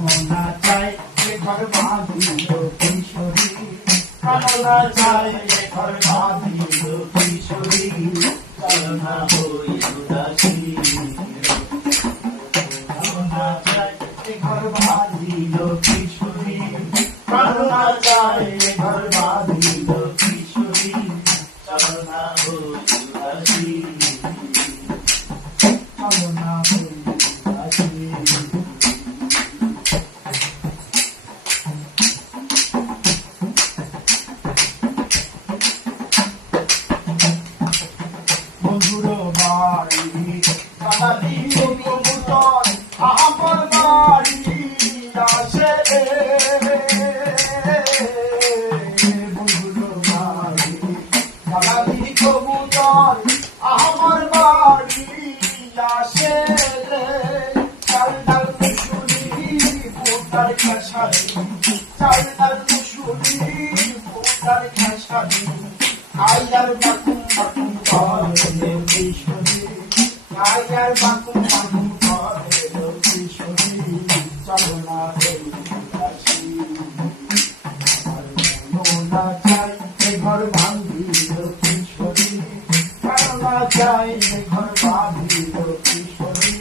কামনা চাই এ ঘর বাঁধিল কিশোরী, কামনা চাই এ ঘর বাঁধিল কিশোরী, চলো না হই উদাসী। কামনা চাই এ ঘর বাঁধিল কিশোরী, কামনা চাই এ ঘর বাঁধিল কিশোরী, চলো না হই উদাসী, চলো না হই উদাসী। বন্ধুর বাড়ি কালালি কবুতর আমার বাড়ি আসে, বন্ধুর বাড়ি কালালি কবুতর আমার বাড়ি আসে, চাল ডাল মুসুরি ভুট্টার খেসারি, চাল ডাল মুসুরি ভুট্টার খেসারি, আয়ার বাকুম বাকুম করে কিশোরী, আয়ার বাকুম বাকুম